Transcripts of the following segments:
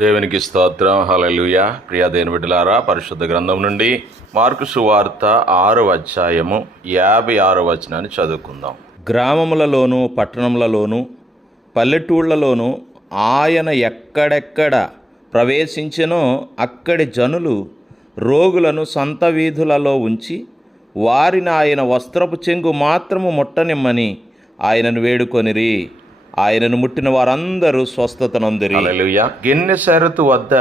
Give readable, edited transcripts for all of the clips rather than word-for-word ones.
దేవునికి స్తోత్రం. హల్లెలూయా. ప్రియ దేవుని బిడ్డలారా, పరిశుద్ధ గ్రంథం నుండి మార్కు సువార్త 6వ అధ్యాయము 56వ వచనాన్ని చదువుకుందాం. గ్రామములలోను పట్టణములలోను పల్లెటూళ్లలోను ఆయన ఎక్కడెక్కడ ప్రవేశించెనో అక్కడి జనులు రోగులను సంత వీధులలో ఉంచి వారిని ఆయన వస్త్రపు చెంగు మాత్రము ముట్టనిమ్మని ఆయనను వేడుకొనిరి. ఆయనను ముట్టిన వారందరూ స్వస్థత నొందిరి. హల్లెలూయా. గెన్నెసరతు వద్ద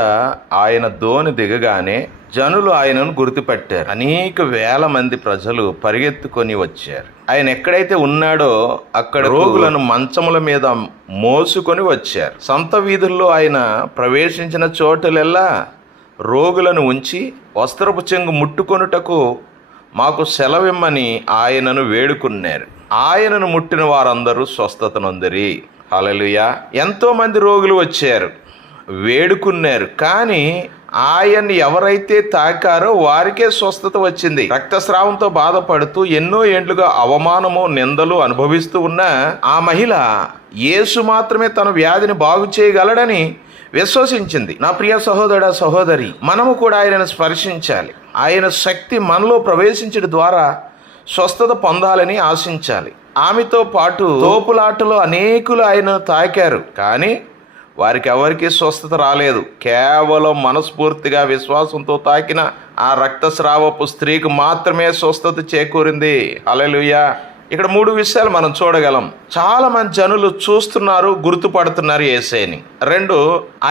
ఆయన దోణి దిగగానే జనులు ఆయనను గుర్తుపట్టారు. అనేక వేల మంది ప్రజలు పరిగెత్తుకొని వచ్చారు. ఆయన ఎక్కడైతే ఉన్నాడో అక్కడ రోగులను మంచముల మీద మోసుకొని వచ్చారు. సంత వీధుల్లో ఆయన ప్రవేశించిన చోటులెల్లా రోగులను ఉంచి వస్త్రపు చెంగు ముట్టుకొనుటకు మాకు సెలవిమ్మని ఆయనను వేడుకున్నారు. ఆయనను ముట్టిన వారందరూ స్వస్థత నొందిరి. హల్లెలూయా. ఎంతోమంది రోగులు వచ్చారు, వేడుకున్నారు. కానీ ఆయన్ని ఎవరైతే తాకారో వారికే స్వస్థత వచ్చింది. రక్తస్రావంతో బాధపడుతూ ఎన్నో ఏండ్లుగా అవమానము నిందలు అనుభవిస్తూ ఉన్న ఆ మహిళ యేసు మాత్రమే తన వ్యాధిని బాగు చేయగలడని విశ్వసించింది. నా ప్రియ సహోదర సహోదరి, మనము కూడా ఆయనను స్పర్శించాలి. ఆయన శక్తి మనలో ప్రవేశించడం ద్వారా స్వస్థత పొందాలని ఆశించాలి. ఆమెతో పాటు తోపులాటలో అనేకులు ఆయనను తాకారు, కానీ వారికి ఎవరికీ స్వస్థత రాలేదు. కేవలం మనస్ఫూర్తిగా విశ్వాసంతో తాకిన ఆ రక్తస్రావపు స్త్రీకి మాత్రమే స్వస్థత చేకూరింది. హల్లెలూయా. ఇక్కడ 3 విషయాలు మనం చూడగలం. చాలా మంది జనులు చూస్తున్నారు, గుర్తుపడుతున్నారు యేసయ్యని. 2,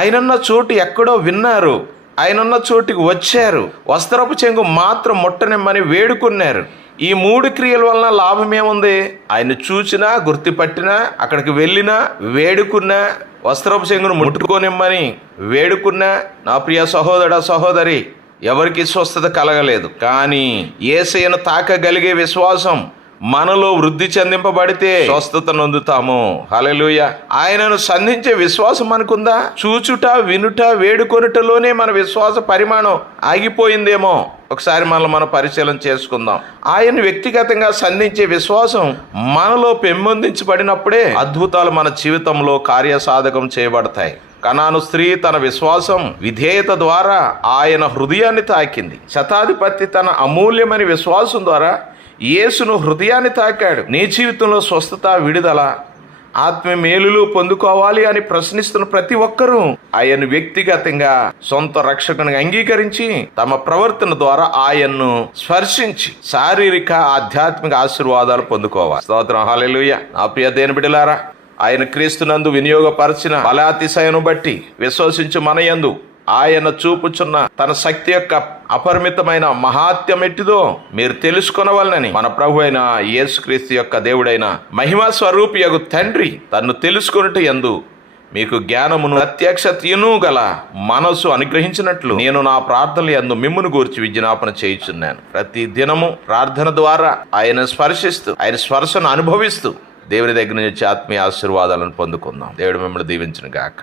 ఆయనున్న చోటు ఎక్కడో విన్నారు, ఆయనున్న చోటుకి వచ్చారు, వస్త్రపు చెంగు మాత్రం ముట్టనిమ్మని వేడుకున్నారు. ఈ 3 క్రియల వలన లాభం ఏముంది? ఆయన చూసినా, గుర్తుపట్టినా, అక్కడికి వెళ్ళినా, వేడుకున్నా, వస్త్రపు చెంగును ముట్టుకోనిమ్మని వేడుకున్నా, నా ప్రియ సహోదర సహోదరి, ఎవరికి స్వస్థత కలగలేదు. కానీ యేసయ్యను తాకగలిగే విశ్వాసం మనలో వృద్ధి చెందింపబడితే స్వస్థత నొందుతాము. హల్లెలూయా. ఆయనను సంధించే విశ్వాసం మనకుందా? చూచుట, వినుట, వేడుకొనుటలోనే మన విశ్వాస పరిమాణం ఆగిపోయిందేమో. ఒకసారి మనం పరిశీలన చేసుకుందాం. ఆయన వ్యక్తిగతంగా సంధించే విశ్వాసం మనలో పెంపొందించబడినప్పుడే అద్భుతాలు మన జీవితంలో కార్యసాధకం చేయబడతాయి. కనాను స్త్రీ తన విశ్వాసం, విధేయత ద్వారా ఆయన హృదయాన్ని తాకింది. శతాధిపతి తన అమూల్యమైన విశ్వాసం ద్వారా యేసును హృదయాన్ని తాకాడు. నీ జీవితంలో స్వస్థత, విడుదల, ఆత్మ మేలులు పొందుకోవాలి అని ప్రశ్నిస్తున్న ప్రతి ఒక్కరూ ఆయన్ను వ్యక్తిగతంగా సొంత రక్షకునిగా అంగీకరించి తమ ప్రవర్తన ద్వారా ఆయన్ను స్పర్శించి శారీరక, ఆధ్యాత్మిక ఆశీర్వాదాలు పొందుకోవాలి. స్తోత్రం. హల్లెలూయా. నా ప్రియ దేవుని బిడ్డలారా, ఆయన క్రీస్తునందు వినియోగపరిచిన బలాతిశయను బట్టి విశ్వసించు మన యందు ఆయన చూపుచున్న తన శక్తి యొక్క అపరిమితమైన మహాత్యం ఎట్టిదో మీరు తెలుసుకొనవలనని మన ప్రభు అయిన యేసుక్రీస్తు యొక్క దేవుడైన మహిమా స్వరూపియగు తండ్రి తన్ను తెలుసుకొనుట యందు మీకు జ్ఞానమును ప్రత్యక్షతను గల మనసు అనుగ్రహించినట్లు నేను నా ప్రార్థనలు యందు మిమ్మును గూర్చి విజ్ఞాపన చేయుచున్నాను. ప్రతి దినము ప్రార్థన ద్వారా ఆయన స్పర్శిస్తూ, ఆయన స్పర్శను అనుభవిస్తూ దేవుని దగ్గర నుంచి ఆత్మీయ ఆశీర్వాదాలను పొందుకుందాం. దేవుడు మిమ్మల్ని దీవించును గాక.